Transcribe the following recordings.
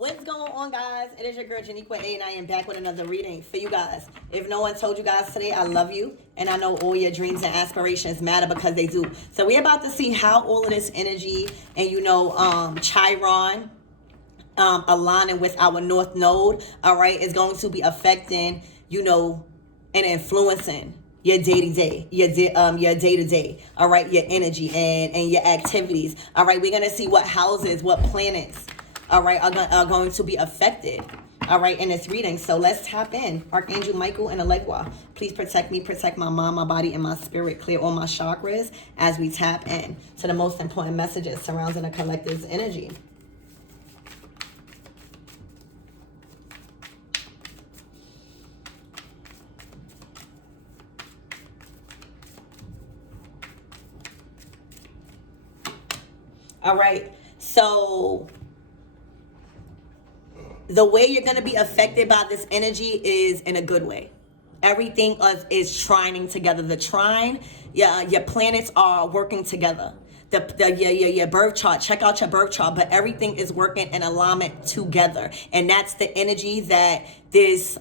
What's going on, guys? It is your girl Janiqua A, and I am back with another reading for you guys. If no one told you guys today, I love you, and I know all your dreams and aspirations matter because they do. So we're about to see how all of this energy and Chiron aligning with our North Node, all right, is going to be affecting, and influencing your day-to-day, your day-to-day, all right, your energy and your activities. All right, we're going to see what houses, what planets, all right, are going to be affected, all right, in this reading. So let's tap in. Archangel Michael and Allegra, please protect me, protect my mind, my body, and my spirit. Clear all my chakras as we tap in to the most important messages surrounding the collective's energy. All right, so the way you're going to be affected by this energy is in a good way. Everything is trining together. The trine, your planets are working together. Your birth chart, check out your birth chart, but everything is working in alignment together. And that's the energy that this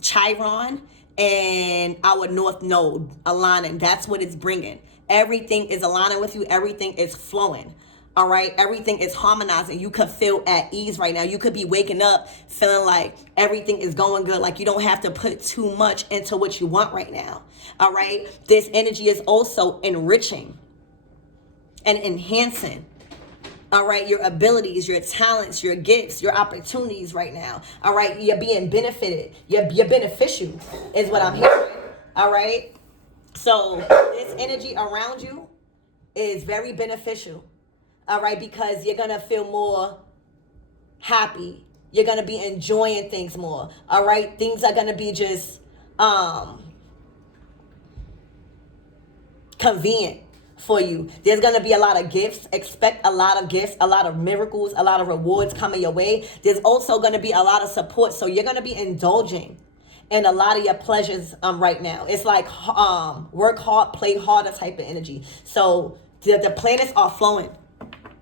Chiron and our North Node aligning, that's what it's bringing. Everything is aligning with you. Everything is flowing. All right, everything is harmonizing. You could feel at ease right now. You could be waking up feeling like everything is going good, like you don't have to put too much into what you want right now. All right, this energy is also enriching and enhancing, all right, your abilities, your talents, your gifts, your opportunities right now. All right, you're being benefited. You're beneficial is what I'm hearing. All right, so this energy around you is very beneficial. All right, because you're going to feel more happy. You're going to be enjoying things more. All right, things are going to be just convenient for you. There's going to be a lot of gifts. Expect a lot of gifts, a lot of miracles, a lot of rewards coming your way. There's also going to be a lot of support. So you're going to be indulging in a lot of your pleasures right now. It's like work hard, play harder type of energy. So the planets are flowing.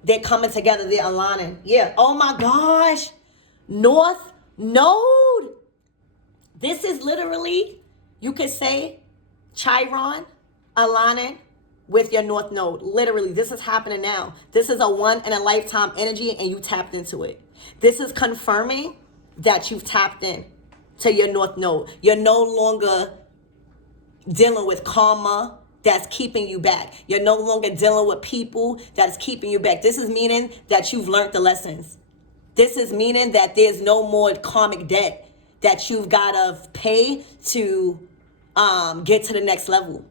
They're coming together. They're aligning. Yeah. Oh my gosh. North Node. This is literally, you could say, Chiron aligning with your North Node. Literally, this is happening now. This is a one in a lifetime energy and you tapped into it. This is confirming that you've tapped in to your North Node. You're no longer dealing with karma that's keeping you back. You're no longer dealing with people that's keeping you back. This is meaning that you've learned the lessons. This is meaning that there's no more karmic debt that you've got to pay to get to the next level.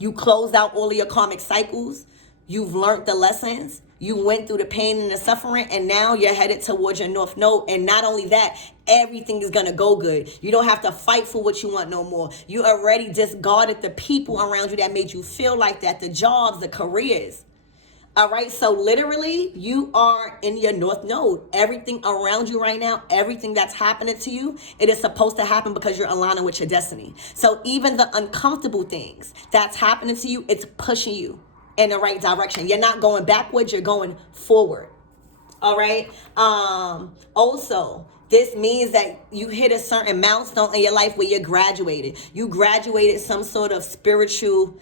You closed out all of your karmic cycles. You've learned the lessons. You went through the pain and the suffering, and now you're headed towards your North Node. And not only that, everything is going to go good. You don't have to fight for what you want no more. You already discarded the people around you that made you feel like that, the jobs, the careers. All right, so literally, you are in your North Node. Everything around you right now, everything that's happening to you, it is supposed to happen because you're aligning with your destiny. So even the uncomfortable things that's happening to you, it's pushing you in the right direction. You're not going backwards, you're going forward. All right. Also, this means that you hit a certain milestone in your life where you graduated. You graduated some sort of spiritual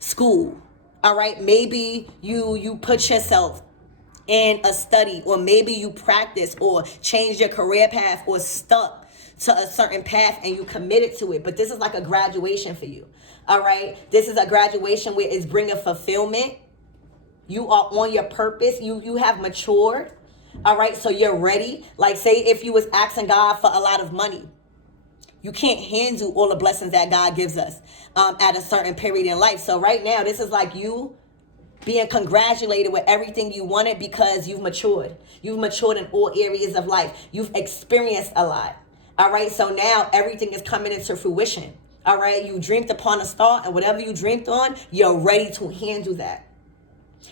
school. All right. Maybe you put yourself in a study, or maybe you practice or change your career path or stuck to a certain path and you committed to it. But this is like a graduation for you. All right. This is a graduation where it's bringing fulfillment. You are on your purpose. You have matured. All right. So you're ready. Like, say if you was asking God for a lot of money, you can't handle all the blessings that God gives us at a certain period in life. So right now, this is like you being congratulated with everything you wanted because you've matured. You've matured in all areas of life. You've experienced a lot. All right. So now everything is coming into fruition. All right. You dreamed upon a star, and whatever you dreamed on, you're ready to handle that.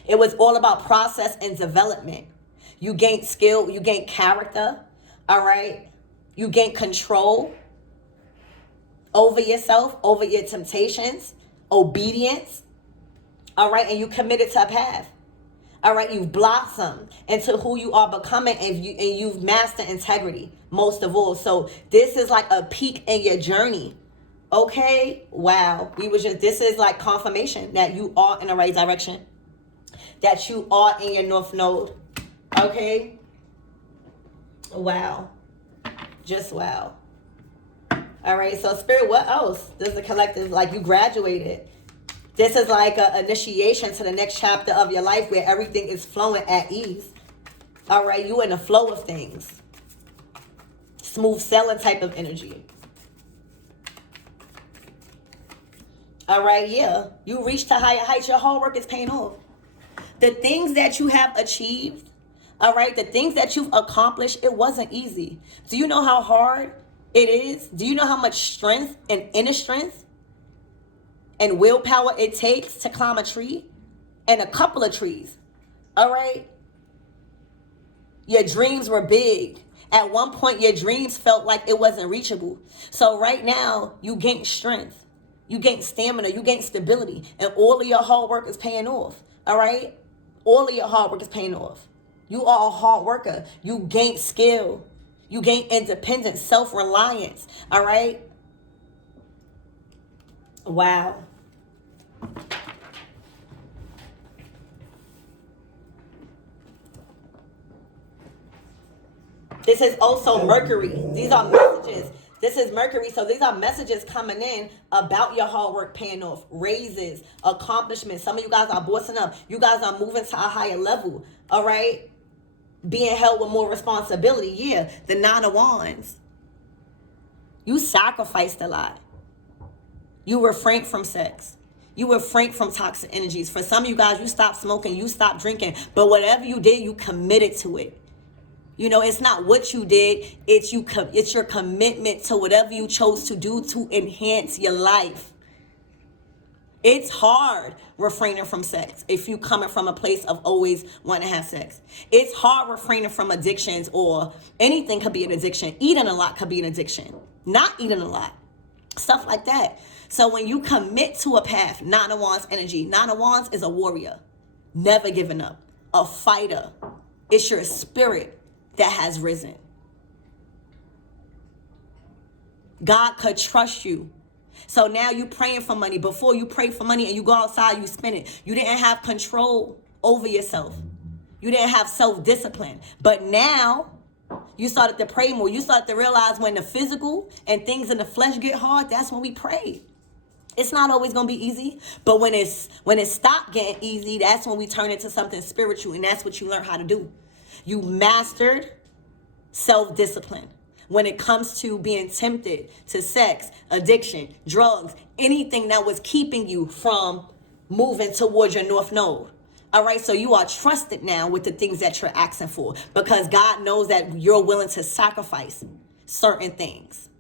It was all about process and development. You gained skill. You gained character. All right. You gained control over yourself, over your temptations, obedience. All right. And you committed to a path. All right, you've blossomed into who you are becoming, and you've mastered integrity most of all. So this is like a peak in your journey. Okay, wow. This is like confirmation that you are in the right direction, that you are in your North Node. Okay, wow, just wow. All right, so Spirit, what else? This is a collective, like you graduated. This is like an initiation to the next chapter of your life where everything is flowing at ease. All right, you in the flow of things. Smooth sailing type of energy. All right, yeah. You reached to higher heights. Your hard work is paying off. The things that you have achieved, all right, the things that you've accomplished, it wasn't easy. Do you know how hard it is? Do you know how much strength and inner strength and willpower it takes to climb a tree and a couple of trees? All right. Your dreams were big. At one point, your dreams felt like it wasn't reachable. So right now, you gain strength. You gain stamina. You gain stability. And all of your hard work is paying off. All right. All of your hard work is paying off. You are a hard worker. You gain skill. You gain independence, self-reliance. All right. Wow. This is also Mercury. These are messages. This is Mercury. So these are messages coming in about your hard work paying off. Raises, accomplishments. Some of you guys are bossing up. You guys are moving to a higher level. All right. Being held with more responsibility. Yeah. The Nine of Wands. You sacrificed a lot. You refrained from sex. You refrained from toxic energies. For some of you guys, you stopped smoking. You stopped drinking. But whatever you did, you committed to it. You know, it's not what you did. It's your commitment to whatever you chose to do to enhance your life. It's hard refraining from sex if you coming from a place of always wanting to have sex. It's hard refraining from addictions, or anything could be an addiction. Eating a lot could be an addiction. Not eating a lot. Stuff like that. So when you commit to a path, Nine of Wands energy. Nine of Wands is a warrior. Never giving up. A fighter. It's your spirit that has risen. God could trust you. So now you praying for money. Before you pray for money and you go outside, you spend it. You didn't have control over yourself. You didn't have self-discipline. But now you started to pray more. You started to realize when the physical and things in the flesh get hard, that's when we pray. It's not always going to be easy, but when it stopped getting easy, that's when we turn into something spiritual, and that's what you learn how to do. You mastered self-discipline when it comes to being tempted to sex, addiction, drugs, anything that was keeping you from moving towards your North Node. All right, so you are trusted now with the things that you're asking for, because God knows that you're willing to sacrifice certain things.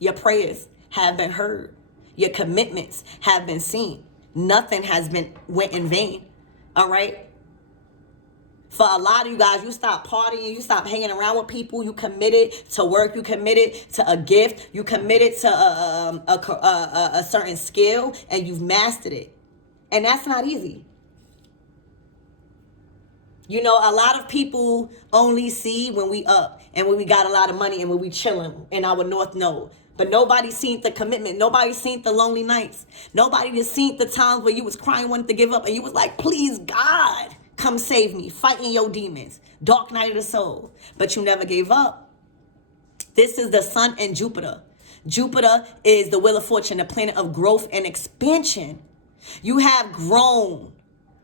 Your prayers have been heard. Your commitments have been seen. Nothing has went in vain. All right. For a lot of you guys, you stop partying, you stop hanging around with people, you committed to work, you committed to a gift, you committed to a certain skill, and you've mastered it. And that's not easy. You know, a lot of people only see when we up and when we got a lot of money and when we chilling in our North Node. But nobody seen the commitment. Nobody seen the lonely nights. Nobody just seen the times where you was crying, wanting to give up, and you was like, please, God, come save me, fighting your demons, dark night of the soul. But you never gave up. This is the Sun and Jupiter. Jupiter is the wheel of fortune, the planet of growth and expansion. You have grown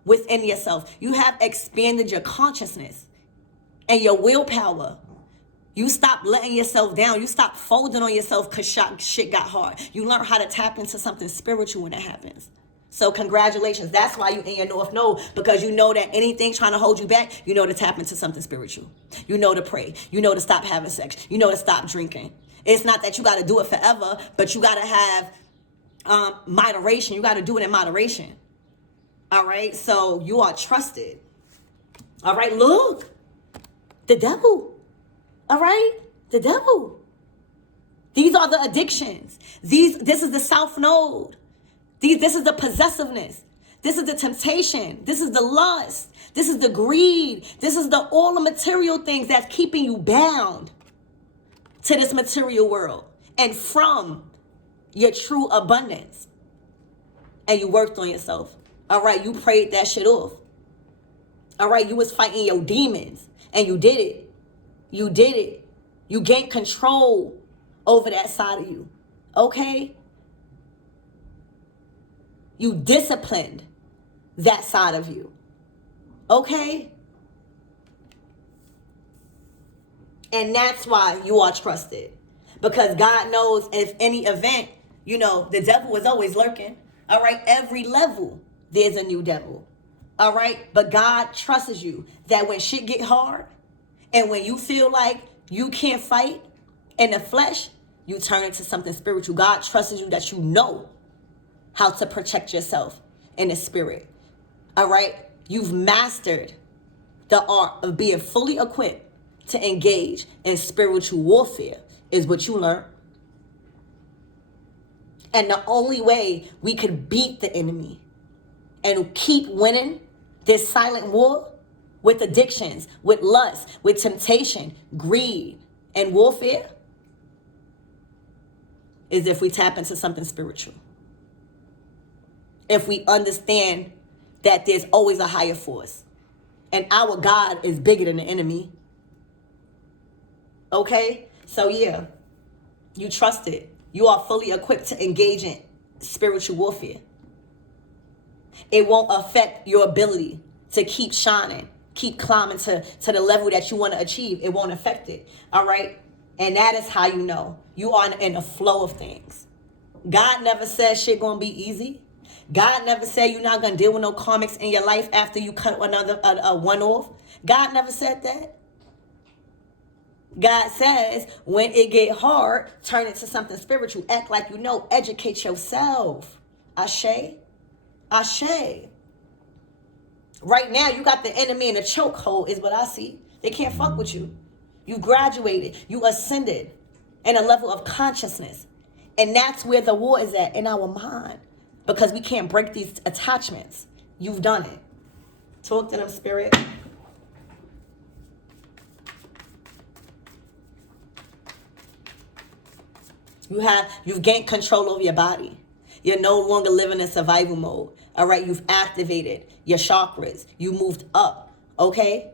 within yourself. You have expanded your consciousness and your willpower. You stop letting yourself down. You stop folding on yourself because shit got hard. You learn how to tap into something spiritual when it happens. So congratulations. That's why you in your North Node, because you know that anything trying to hold you back, you know to tap into something spiritual. You know to pray. You know to stop having sex. You know to stop drinking. It's not that you got to do it forever, but you got to have moderation. You got to do it in moderation. All right. So you are trusted. All right. Look, the devil. All right. The devil. These are the addictions. This is the South Node. This is the possessiveness. This is the temptation. This is the lust. This is the greed. This is all the material things that's keeping you bound to this material world and from your true abundance. And you worked on yourself. All right, you prayed that shit off. All right, you was fighting your demons and you did it. You did it. You gained control over that side of you. Okay? You disciplined that side of you. Okay? And that's why you are trusted. Because God knows if any event, the devil is always lurking. All right? Every level, there's a new devil. All right? But God trusts you that when shit get hard and when you feel like you can't fight in the flesh, you turn into something spiritual. God trusts you that you know how to protect yourself in the spirit. All right? You've mastered the art of being fully equipped to engage in spiritual warfare is what you learn. And the only way we could beat the enemy and keep winning this silent war with addictions, with lust, with temptation, greed, and warfare is if we tap into something spiritual. If we understand that there's always a higher force. And our God is bigger than the enemy. Okay? So yeah, you trust it. You are fully equipped to engage in spiritual warfare. It won't affect your ability to keep shining, keep climbing to the level that you want to achieve. It won't affect it. All right? And that is how you know you are in a flow of things. God never said shit gonna be easy. God never said you're not gonna deal with no karmics in your life after you cut another one off. God never said that. God says when it get hard, turn it to something spiritual. Act like you know. Educate yourself. Ashe. Ashe. Right now, you got the enemy in a chokehold is what I see. They can't fuck with you. You graduated. You ascended in a level of consciousness. And that's where the war is at, in our mind. Because we can't break these attachments. You've done it. Talk to them, spirit. You've gained control over your body. You're no longer living in survival mode. All right, you've activated your chakras. You moved up. Okay?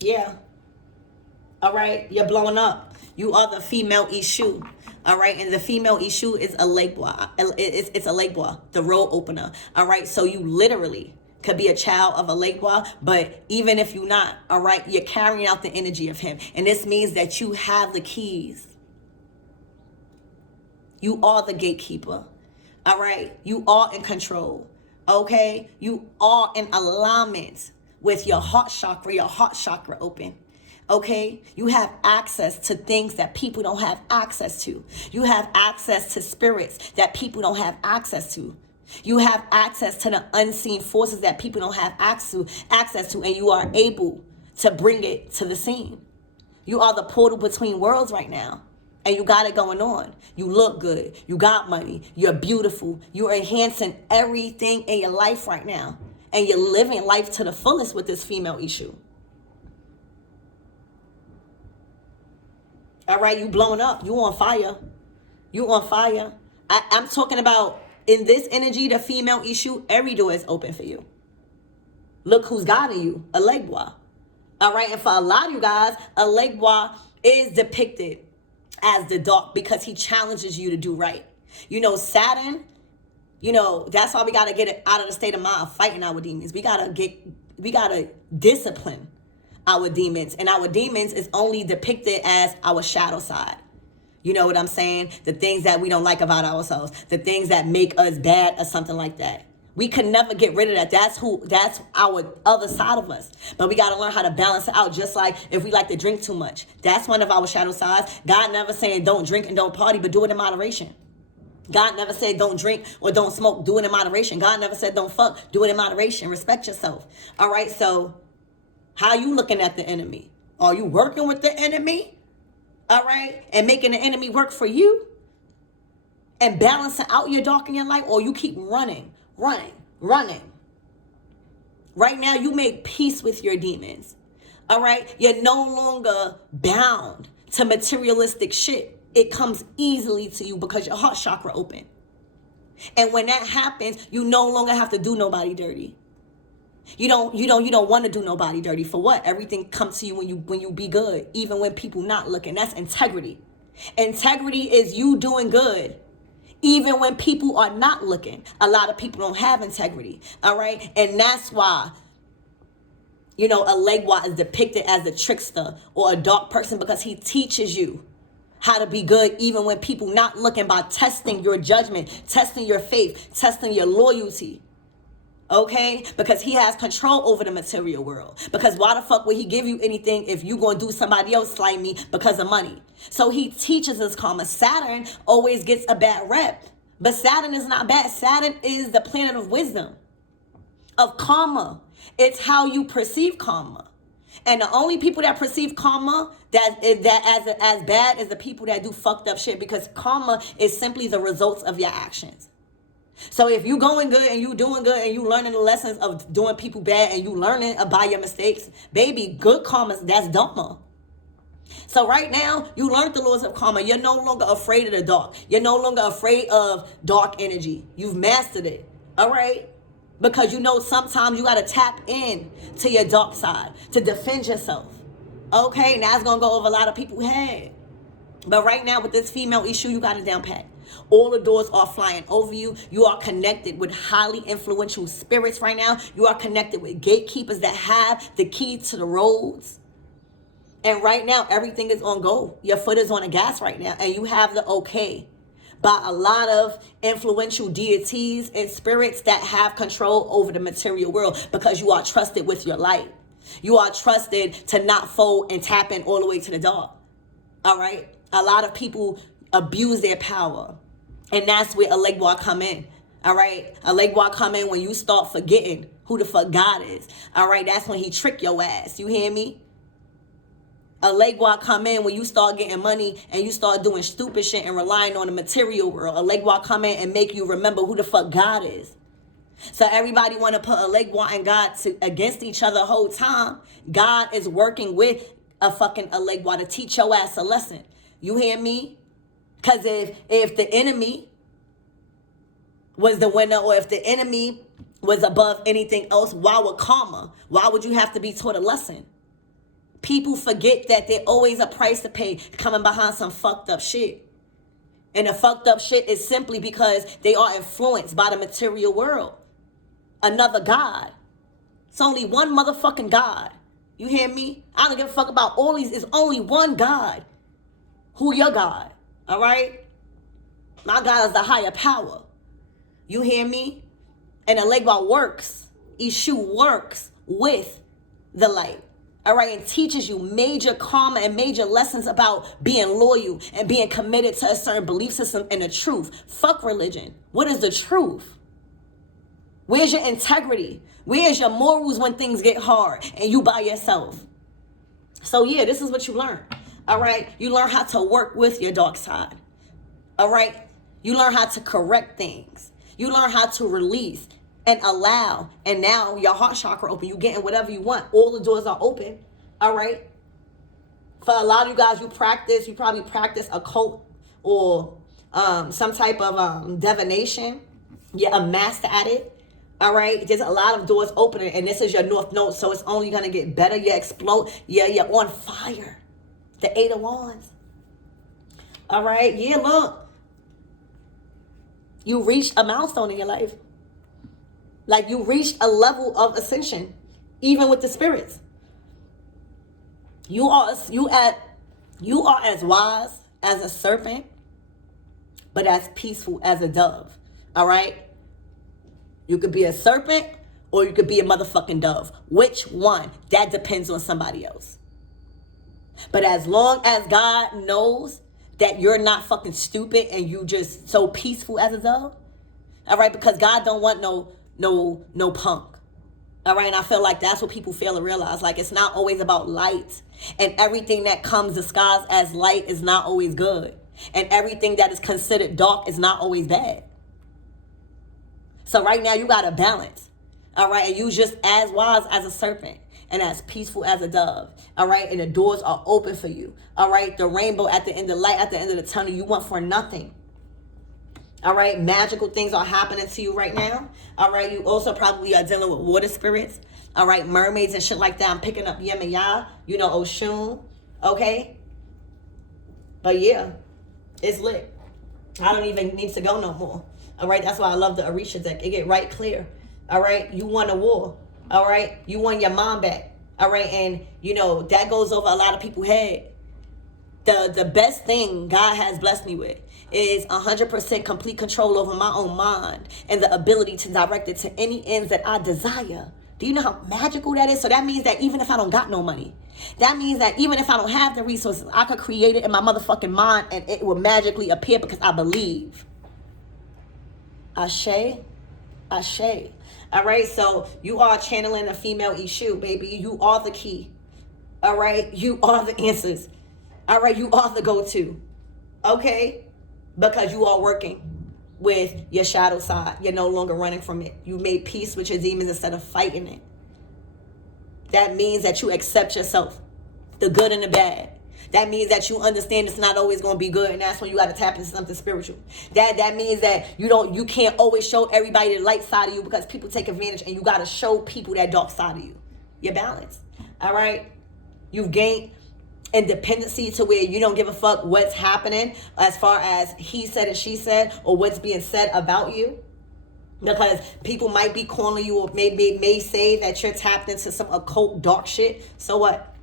Yeah. All right, you're blowing up. You are the female issue. All right, and the female issue is a libra. It's a libra, the road opener. All right, so you literally could be a child of a libra, but even if you're not, all right, you're carrying out the energy of him. And this means that you have the keys. You are the gatekeeper. All right, you are in control. Okay, you are in alignment with your heart chakra open. Okay, you have access to things that people don't have access to. You have access to spirits that people don't have access to. You have access to the unseen forces that people don't have access to, and you are able to bring it to the scene. You are the portal between worlds right now, and you got it going on. You look good. You got money. You're beautiful. You're enhancing everything in your life right now, and you're living life to the fullest with this female issue. All right, you blowing up. You on fire. You on fire. I'm talking about in this energy, the female issue, every door is open for you. Look who's guiding you, a Legua. All right, and for a lot of you guys, a Legua is depicted as the dark because he challenges you to do right. You know, Saturn, you know, that's why we got to get it out of the state of mind of fighting our demons. We got to discipline our demons, and our demons is only depicted as our shadow side. You know what I'm saying? The things that we don't like about ourselves, the things that make us bad or something like that. We can never get rid of that. That's our other side of us. But we got to learn how to balance it out. Just like if we like to drink too much, that's one of our shadow sides. God never saying don't drink and don't party, but do it in moderation. God never said don't drink or don't smoke, do it in moderation. God never said don't fuck, do it in moderation. Respect yourself. All right, so How you looking at the enemy? Are you working with the enemy? All right? And making the enemy work for you? And balancing out your dark in your life? Or you keep running? Right now, you make peace with your demons. All right? You're no longer bound to materialistic shit. It comes easily to you because your heart chakra open. And when that happens, you no longer have to do nobody dirty. You don't want to do nobody dirty. For what? Everything comes to you when you be good, even when people not looking. That's integrity. Integrity is you doing good, even when people are not looking. A lot of people don't have integrity. All right, and that's why a legwa is depicted as a trickster or a dark person, because he teaches you how to be good even when people not looking, by testing your judgment, testing your faith, testing your loyalty. Okay? Because he has control over the material world. Because why the fuck would he give you anything if you gonna do somebody else slimy because of money? So he teaches us karma. Saturn always gets a bad rep. But Saturn is not bad. Saturn is the planet of wisdom, of karma. It's how you perceive karma. And the only people that perceive karma that as bad is the people that do fucked up shit, because karma is simply the results of your actions. So if you going good and you doing good and you learning the lessons of doing people bad and you learning about your mistakes, baby, good karma, that's dharma. So right now, you learned the laws of karma. You're no longer afraid of the dark. You're no longer afraid of dark energy. You've mastered it. All right? Because sometimes you got to tap in to your dark side to defend yourself. Okay, now it's going to go over a lot of people's head. But right now with this female issue, you got it down pat. All the doors are flying over you. You are connected with highly influential spirits right now. You are connected with gatekeepers that have the key to the roads. And right now, everything is on go. Your foot is on the gas right now. And you have the okay by a lot of influential deities and spirits that have control over the material world, because you are trusted with your light. You are trusted to not fold and tap in all the way to the dark. All right? A lot of people abuse their power. And that's where a legwa come in. All right? A legwa come in when you start forgetting who the fuck God is. All right? That's when he trick your ass. You hear me? A legwa come in when you start getting money and you start doing stupid shit and relying on the material world. A legwa come in and make you remember who the fuck God is. So everybody want to put a legwa and God against each other the whole time. God is working with a legwa to teach your ass a lesson. You hear me? Because if the enemy was the winner, or if the enemy was above anything else, why would you have to be taught a lesson? People forget that there's always a price to pay coming behind some fucked up shit. And the fucked up shit is simply because they are influenced by the material world. Another God. It's only one motherfucking God. You hear me? I don't give a fuck about all these. It's only one God. Who your God? All right? My God is the higher power. You hear me? And the legwa works. Ishu works with the light. All right, and teaches you major karma and major lessons about being loyal and being committed to a certain belief system and the truth. Fuck religion. What is the truth? Where's your integrity? Where's your morals when things get hard and you by yourself? So yeah, this is what you learn. All right, you learn how to work with your dark side. All right, you learn how to correct things. You learn how to release and allow, and now your heart chakra open. You getting whatever you want. All the doors are open. All right. For a lot of you guys, you probably practice occult or some type of divination. You're a master at it. All right. There's a lot of doors opening, and this is your north node, so it's only gonna get better. You explode. You're on fire. The 8 of Wands. All right. Yeah. Look, you reached a milestone in your life. Like, you reached a level of ascension, even with the spirits. You are as wise as a serpent, but as peaceful as a dove. All right? You could be a serpent or you could be a motherfucking dove. Which one? That depends on somebody else. But as long as God knows that you're not fucking stupid and you just so peaceful as a dove, all right? Because God don't want no punk. All right, and I feel like that's what people fail to realize. Like, it's not always about light. And everything that comes disguised as light is not always good. And everything that is considered dark is not always bad. So right now, you got to balance. All right, and you just as wise as a serpent and as peaceful as a dove. All right, and the doors are open for you. All right, the rainbow at the end, the light at the end of the tunnel, you want for nothing. All right, magical things are happening to you right now. All right, you also probably are dealing with water spirits. All right, mermaids and shit like that. I'm picking up Yemaya, you know, Oshun. Okay, but yeah, it's lit. I don't even need to go no more. All right, that's why I love the Orisha deck. It get right clear. All right, you won a war. All right, you won your mom back. All right, and you know that goes over a lot of people's head. The best thing God has blessed me with is 100% complete control over my own mind and the ability to direct it to any ends that I desire. Do you know how magical that is? So that means that even if I don't got no money, that means that even if I don't have the resources, I could create it in my motherfucking mind and it will magically appear because I believe. Ashe, Ashe. All right, so you are channeling a female issue, baby. You are the key. All right, you are the answers. All right, you are the go-to. Okay? Because you are working with your shadow side. You're no longer running from it. You made peace with your demons instead of fighting it. That means that you accept yourself, the good and the bad. That means that you understand it's not always going to be good, and that's when you got to tap into something spiritual. That means that you can't always show everybody the light side of you because people take advantage, and you got to show people that dark side of you. You're balanced. All right? You've gained independency to where you don't give a fuck what's happening as far as he said and she said or what's being said about you, because people might be calling you or may say that you're tapped into some occult dark shit. So what?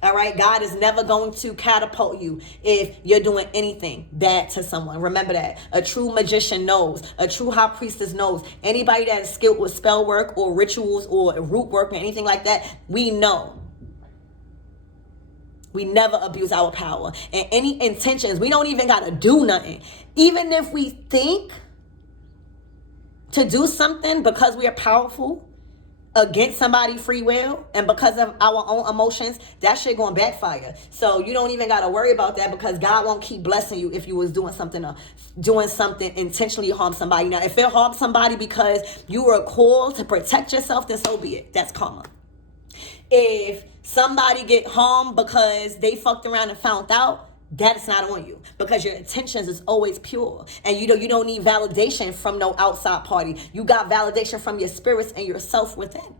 All right, God is never going to catapult you if you're doing anything bad to someone. Remember that. A true magician knows. A true high priestess knows. Anybody that is skilled with spell work or rituals or root work or anything like that, we know. We never abuse our power. And any intentions, we don't even got to do nothing. Even if we think to do something because we are powerful against somebody's free will and because of our own emotions, that shit going to backfire. So you don't even got to worry about that because God won't keep blessing you if you was doing something intentionally harm somebody. Now, if it harms somebody because you were called to protect yourself, then so be it. That's karma. If somebody get harmed because they fucked around and found out, that's not on you because your intentions is always pure. And you don't need validation from no outside party. You got validation from your spirits and yourself within.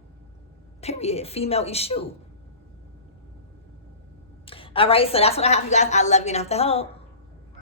Period. Female issue. All right, so that's what I have, you guys. I love you enough to help.